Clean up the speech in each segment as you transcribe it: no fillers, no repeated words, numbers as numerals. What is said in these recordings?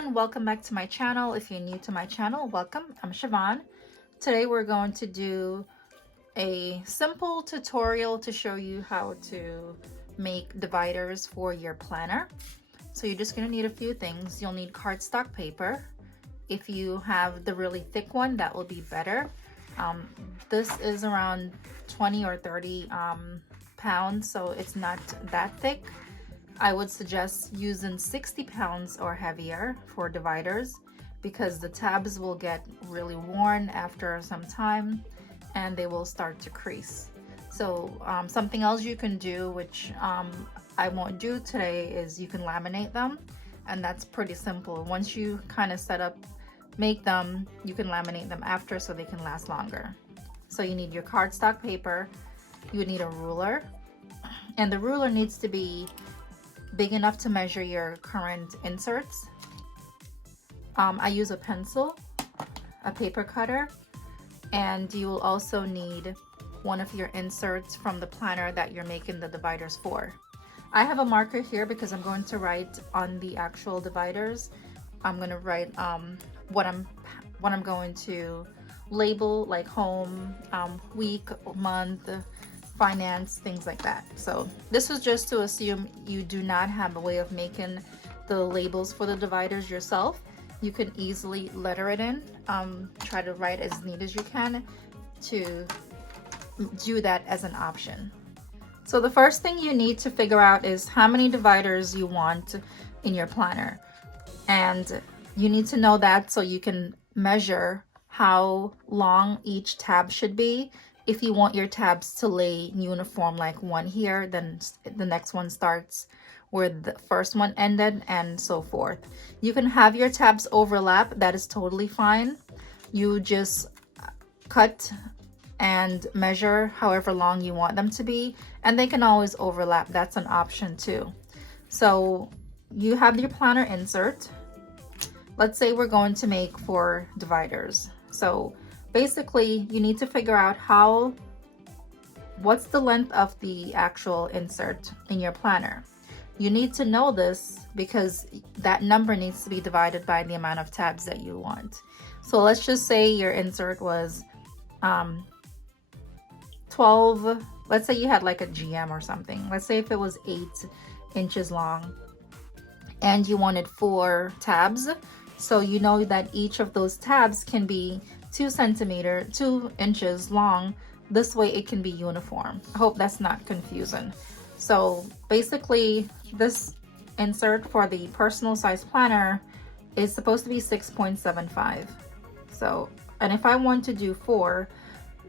everyone, welcome back to my channel. If you're new to my channel, welcome. I'm Siobhan. Today we're going to do a simple tutorial to show you how to make dividers for your planner. So you're just going to need a few things. You'll need cardstock paper. If you have the really thick one, that will be better. This is around 20 or 30 pounds, so it's not that thick. I would suggest using 60 pounds or heavier for dividers because the tabs will get really worn after some time and they will start to crease. So something else you can do, which I won't do today, is you can laminate them, and that's pretty simple. Once you kind of make them, you can laminate them after so they can last longer. So you need your cardstock paper, you need a ruler, and the ruler needs to be big enough to measure your current inserts. I use a pencil, a paper cutter, and you will also need one of your inserts from the planner that you're making the dividers for. I have a marker here because I'm going to write on the actual dividers. I'm going to write what I'm going to label, like home, week, month, finance, things like that. So this was just to assume you do not have a way of making the labels for the dividers yourself. You can easily letter it in. Try to write as neat as you can to do that as an option. So the first thing you need to figure out is how many dividers you want in your planner, and you need to know that so you can measure how long each tab should be. If you want your tabs to lay uniform, like one here, then the next one starts where the first one ended, and so forth. You can have your tabs overlap, that is totally fine. You just cut and measure however long you want them to be, and they can always overlap. That's an option too. So you have your planner insert. Let's say we're going to make 4 dividers. So basically you need to figure out what's the length of the actual insert in your planner. You need to know this because that number needs to be divided by the amount of tabs that you want. So let's just say your insert was 12, let's say you had like a GM or something. Let's say if it was 8 inches long and you wanted 4 tabs. So you know that each of those tabs can be 2 inches long. This way it can be uniform. I hope that's not confusing. So basically this insert for the personal size planner is supposed to be 6.75. So, and if I want to do 4,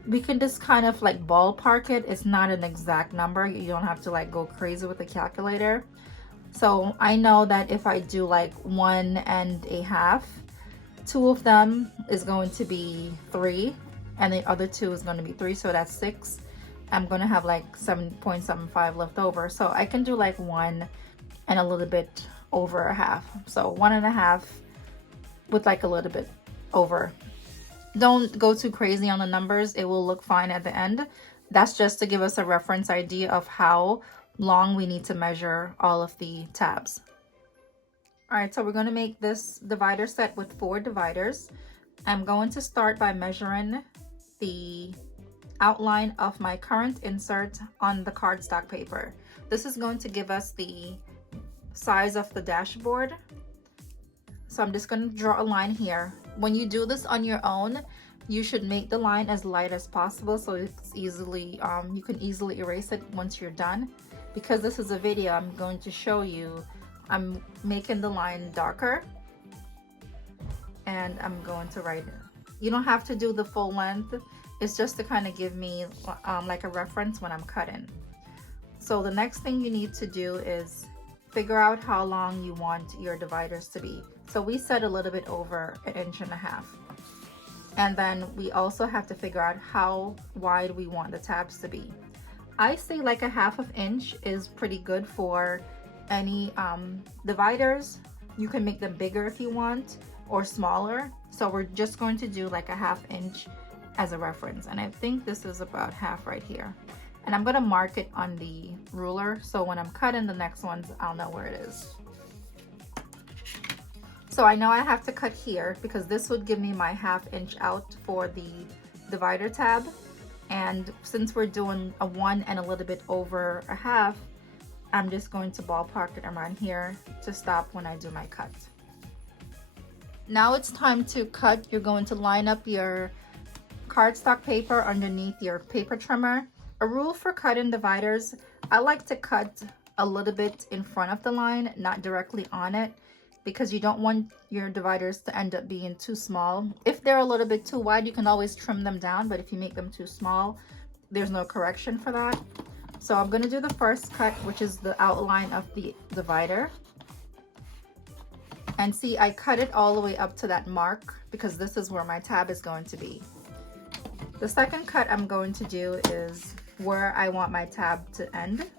we can just kind of like ballpark it. It's not an exact number. You don't have to like go crazy with the calculator. So I know that if I do like 1.5, 2 of them is going to be 3 and the other 2 is going to be 3, so that's 6. I'm going to have like 7.75 left over, so I can do like 1 and a little bit over a half. So 1.5 with like a little bit over. Don't go too crazy on the numbers, it will look fine at the end. That's just to give us a reference idea of how long we need to measure all of the tabs. All right, so we're going to make this divider set with 4 dividers. I'm going to start by measuring the outline of my current insert on the cardstock paper. This is going to give us the size of the dashboard. So I'm just going to draw a line here. When you do this on your own, you should make the line as light as possible so it's easily, you can easily erase it once you're done. Because this is a video, I'm going to show you. I'm making the line darker and I'm going to write it. You don't have to do the full length. It's just to kind of give me like a reference when I'm cutting. So the next thing you need to do is figure out how long you want your dividers to be. So we said a little bit over 1.5 inches. And then we also have to figure out how wide we want the tabs to be. I say like 1/2 inch is pretty good for any dividers. You can make them bigger if you want or smaller. So we're just going to do like 1/2 inch as a reference, and I think this is about half right here. And I'm going to mark it on the ruler so when I'm cutting the next ones I'll know where it is. So I know I have to cut here because this would give me my 1/2 inch out for the divider tab. And since we're doing a 1 and a little bit over a 1/2, I'm just going to ballpark it around here to stop when I do my cut. Now it's time to cut. You're going to line up your cardstock paper underneath your paper trimmer. A rule for cutting dividers, I like to cut a little bit in front of the line, not directly on it, because you don't want your dividers to end up being too small. If they're a little bit too wide, you can always trim them down, but if you make them too small, there's no correction for that. So I'm going to do the first cut, which is the outline of the divider. And see, I cut it all the way up to that mark because this is where my tab is going to be. The second cut I'm going to do is where I want my tab to end.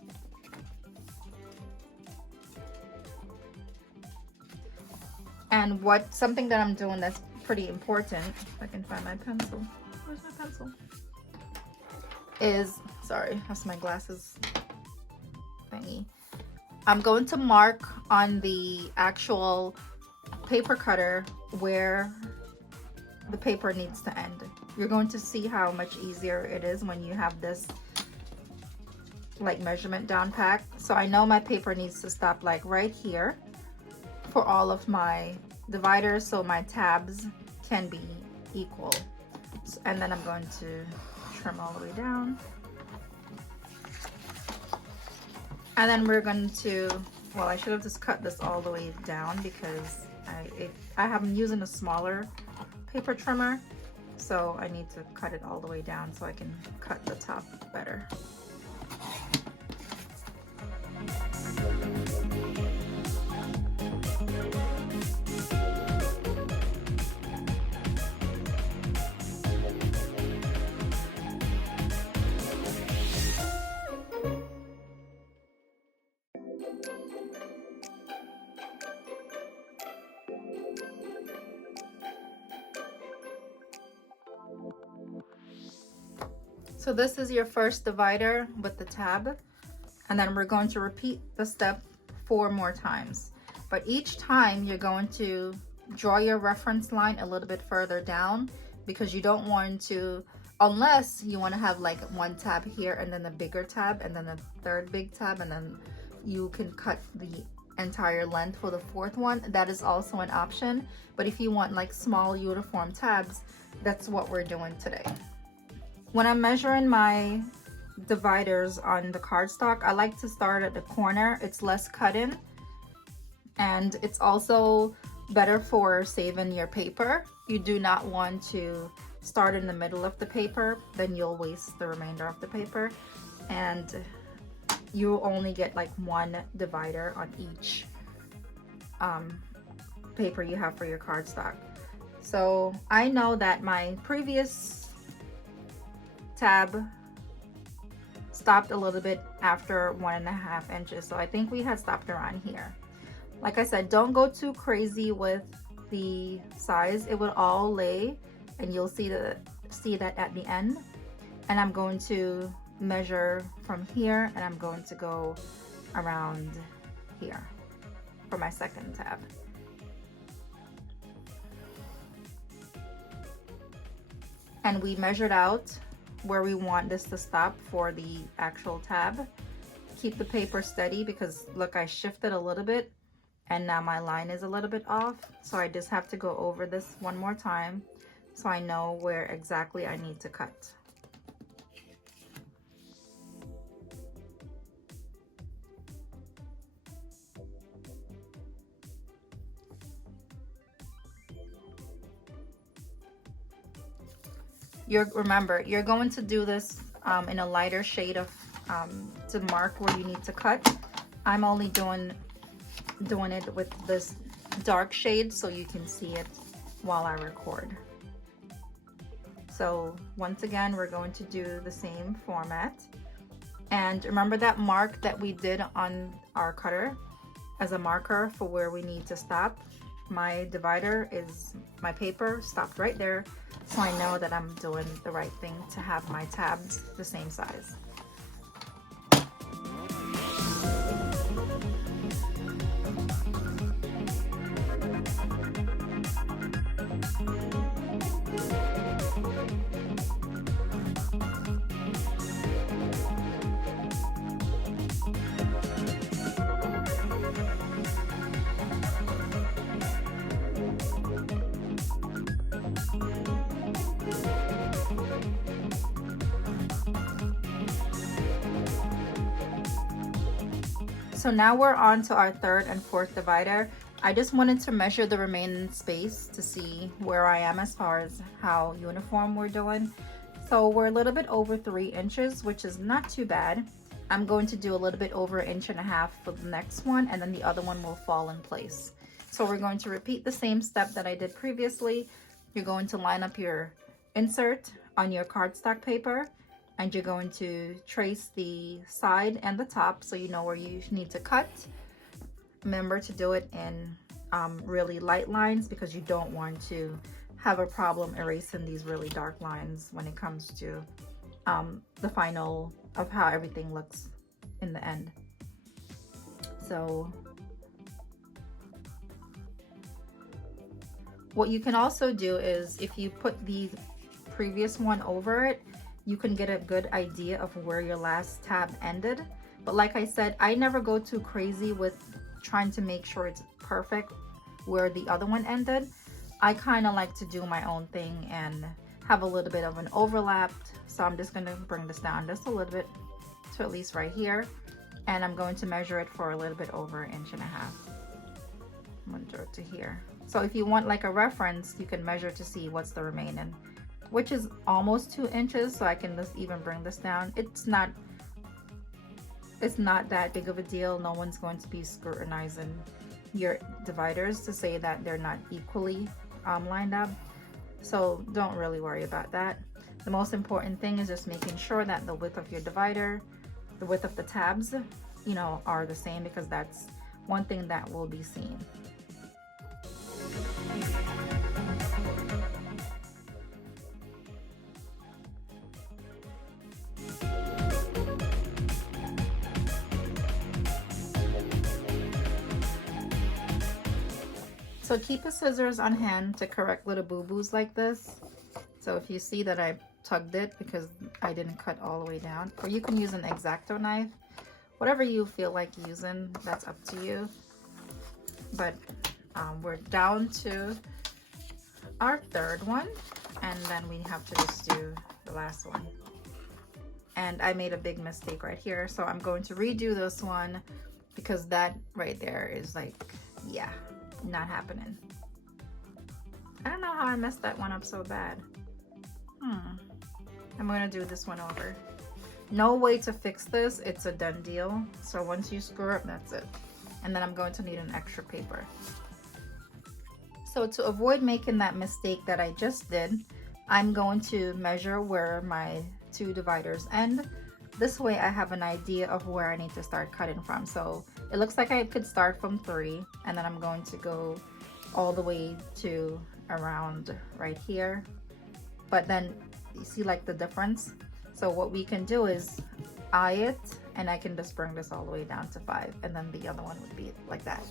And something that I'm doing that's pretty important, if I can find my pencil. Where's my pencil? Is, sorry, that's my glasses thingy. I'm going to mark on the actual paper cutter where the paper needs to end. You're going to see how much easier it is when you have this like measurement down pat. So I know my paper needs to stop like right here for all of my dividers, so my tabs can be equal. And then I'm going to trim all the way down. And then we're going to, well, I should have just cut this all the way down because I'm using a smaller paper trimmer, so I need to cut it all the way down so I can cut the top better. So this is your first divider with the tab, and then we're going to repeat the step 4 more times. But each time you're going to draw your reference line a little bit further down because you don't want to, unless you want to have like one tab here and then a bigger tab and then a third big tab, and then you can cut the entire length for the 4th one. That is also an option. But if you want like small uniform tabs, that's what we're doing today. When I'm measuring my dividers on the cardstock, I like to start at the corner. It's less cutting, and it's also better for saving your paper. You do not want to start in the middle of the paper, then you'll waste the remainder of the paper, and you only get like 1 divider on each paper you have for your cardstock. So I know that my previous tab stopped a little bit after 1.5 inches, so I think we had stopped around here. Like I said, don't go too crazy with the size. It would all lay, and you'll see that at the end. And I'm going to measure from here, and I'm going to go around here for my second tab. And we measured out where we want this to stop for the actual tab. Keep the paper steady because look, I shifted a little bit and now my line is a little bit off. So I just have to go over this one more time so I know where exactly I need to cut. Remember, you're going to do this in a lighter shade of to mark where you need to cut. I'm only doing it with this dark shade so you can see it while I record. So once again, we're going to do the same format. And remember that mark that we did on our cutter as a marker for where we need to stop? My divider is, my paper stopped right there, so I know that I'm doing the right thing to have my tabs the same size. So now we're on to our third and fourth divider. I just wanted to measure the remaining space to see where I am as far as how uniform we're doing. So we're a little bit over 3 inches, which is not too bad. I'm going to do a little bit over 1.5 inches for the next one, and then the other one will fall in place. So we're going to repeat the same step that I did previously. You're going to line up your insert on your cardstock paper, and you're going to trace the side and the top so you know where you need to cut. Remember to do it in really light lines because you don't want to have a problem erasing these really dark lines when it comes to the final of how everything looks in the end. So what you can also do is if you put the previous one over it, you can get a good idea of where your last tab ended. But like I said, I never go too crazy with trying to make sure it's perfect where the other one ended. I kind of like to do my own thing and have a little bit of an overlap. So I'm just going to bring this down just a little bit to at least right here. And I'm going to measure it for a little bit over 1.5 inches. I'm going to do it to here. So if you want like a reference, you can measure to see what's the remaining, which is almost 2 inches. So I can just even bring this down. It's not that big of a deal. No one's going to be scrutinizing your dividers to say that they're not equally lined up. So don't really worry about that. The most important thing is just making sure that the width of your divider, the width of the tabs, you know, are the same, because that's one thing that will be seen. So keep the scissors on hand to correct little boo-boos like this. So if you see that I tugged it because I didn't cut all the way down, or you can use an X-Acto knife, whatever you feel like using, that's up to you. But we're down to our third one, and then we have to just do the last one. And I made a big mistake right here, so I'm going to redo this one because that right there is like, yeah, not happening. I don't know how I messed that one up so bad. I'm gonna do this one over. No way to fix this, it's a done deal. So once you screw up, that's it. And then I'm going to need an extra paper. So to avoid making that mistake that I just did, I'm going to measure where my 2 dividers end. This way I have an idea of where I need to start cutting from. So it looks like I could start from 3, and then I'm going to go all the way to around right here. But then you see like the difference. So what we can do is eye it, and I can just bring this all the way down to 5, and then the other one would be like that.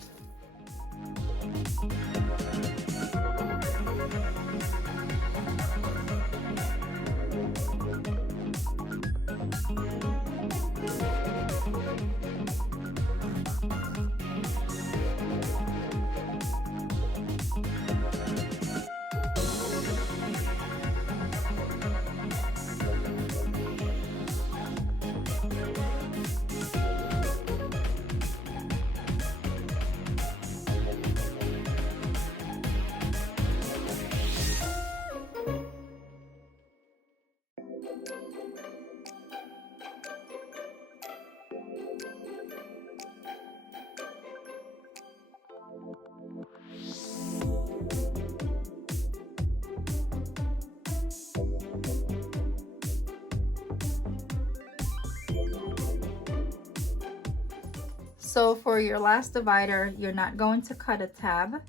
So for your last divider, you're not going to cut a tab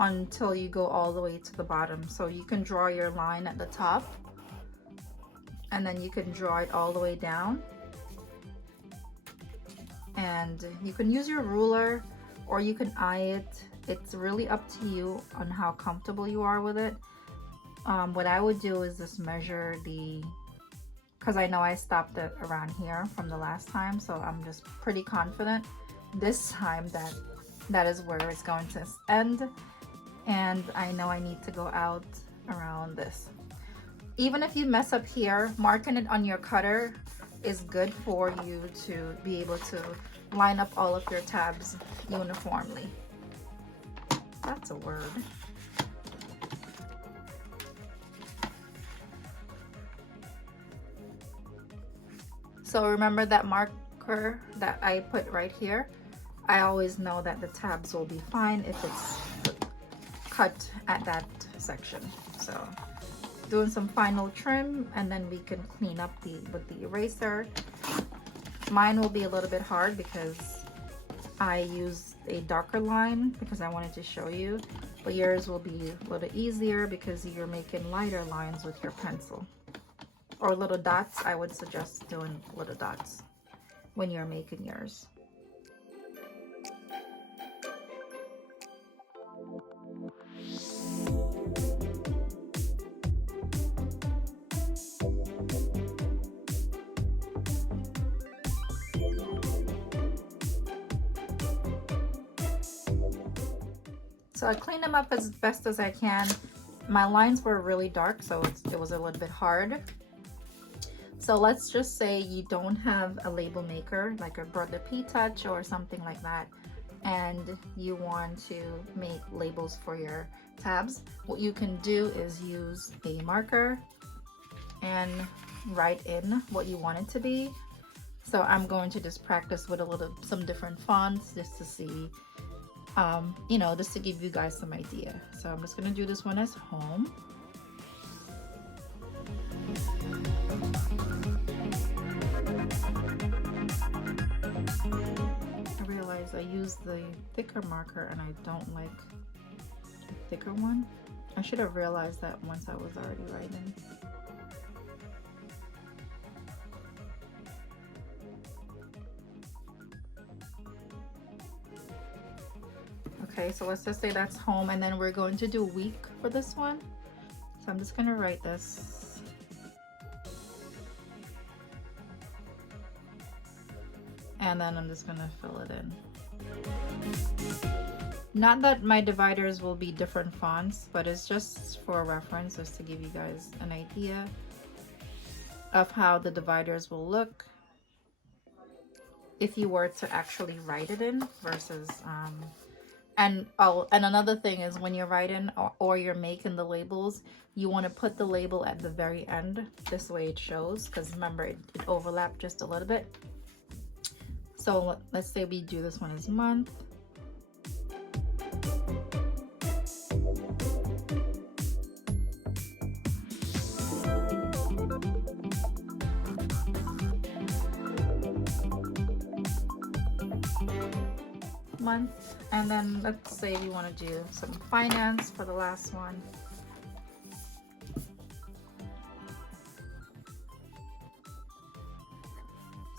until you go all the way to the bottom. So you can draw your line at the top, and then you can draw it all the way down. And you can use your ruler, or you can eye it. It's really up to you on how comfortable you are with it. What I would do is just measure because I know I stopped it around here from the last time, so I'm just pretty confident this time that is where it's going to end. And I know I need to go out around this. Even if you mess up here, marking it on your cutter is good for you to be able to line up all of your tabs uniformly. That's a word. So remember that marker that I put right here? I always know that the tabs will be fine if it's cut at that section. So doing some final trim, and then we can clean up with the eraser. Mine will be a little bit hard because I used a darker line because I wanted to show you, but yours will be a little easier because you're making lighter lines with your pencil. Or little dots. I would suggest doing little dots when you're making yours. So I cleaned them up as best as I can. My lines were really dark, so it was a little bit hard. So let's just say you don't have a label maker like a Brother P-Touch or something like that, and you want to make labels for your tabs. What you can do is use a marker and write in what you want it to be. So I'm going to just practice with some different fonts just to see, you know, just to give you guys some idea. So I'm just going to do this one as home. I realize I used the thicker marker and I don't like the thicker one. I should have realized that once I was already writing. Okay, so let's just say that's home, and then we're going to do week for this one. So I'm just going to write this. And then I'm just going to fill it in. Not that my dividers will be different fonts, but it's just for reference, just to give you guys an idea of how the dividers will look if you were to actually write it in versus and another thing is when you're writing or you're making the labels, you want to put the label at the very end. This way it shows, because remember it overlapped just a little bit. So let's say we do this one as month. Month, and then let's say we want to do some finance for the last one.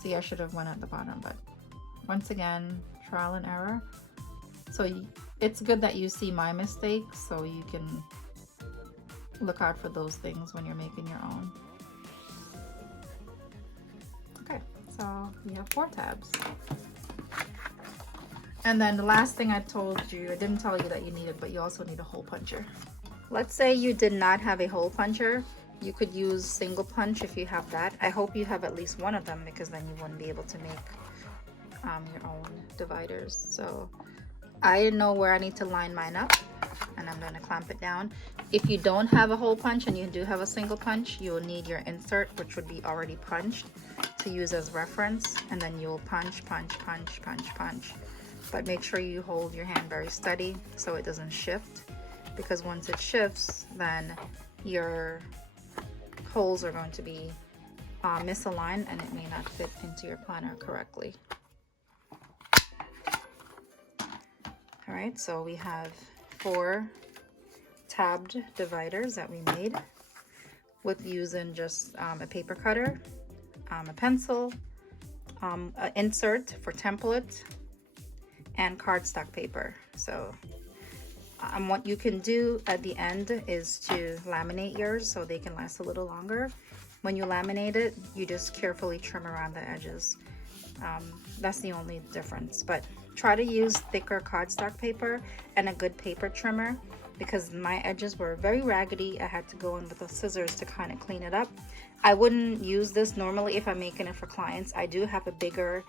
See, I should have went at the bottom, but once again, trial and error. So it's good that you see my mistakes so you can look out for those things when you're making your own. Okay, so we have 4 tabs. And then the last thing I told you, I didn't tell you that you needed, but you also need a hole puncher. Let's say you did not have a hole puncher. You could use single punch if you have that. I hope you have at least one of them, because then you wouldn't be able to make your own dividers. So I know where I need to line mine up, and I'm going to clamp it down. If you don't have a hole punch and you do have a single punch, you will need your insert, which would be already punched, to use as reference, and then you'll punch, punch, punch, punch, punch. But make sure you hold your hand very steady so it doesn't shift, because once it shifts, then your holes are going to be misaligned and it may not fit into your planner correctly. All right, so we have 4 tabbed dividers that we made with using just a paper cutter, a pencil, an insert for template, and cardstock paper. So what you can do at the end is to laminate yours so they can last a little longer. When you laminate it, you just carefully trim around the edges. That's the only difference. But try to use thicker cardstock paper and a good paper trimmer, because my edges were very raggedy. I had to go in with the scissors to kind of clean it up. I wouldn't use this normally if I'm making it for clients. I do have a bigger,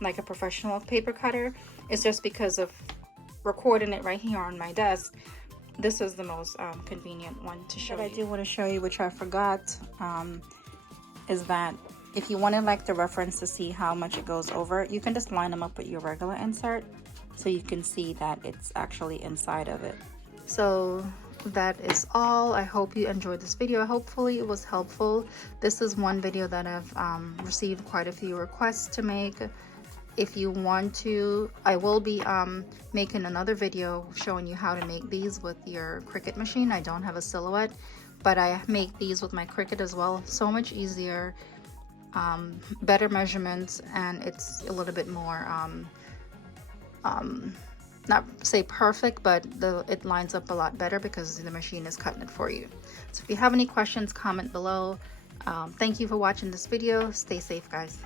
like a professional paper cutter. It's just because of recording it right here on my desk. This is the most convenient one to show you. What I do want to show you, which I forgot, is that if you wanted like the reference to see how much it goes over, you can just line them up with your regular insert so you can see that it's actually inside of it. So that is all. I hope you enjoyed this video. Hopefully it was helpful. This is one video that I've received quite a few requests to make. If you want to, I will be making another video showing you how to make these with your Cricut machine. I don't have a Silhouette, but I make these with my Cricut as well. So much easier, better measurements, and it's a little bit more not say perfect, but it lines up a lot better because the machine is cutting it for you. So if you have any questions, comment below. Thank you for watching this video. Stay safe, guys.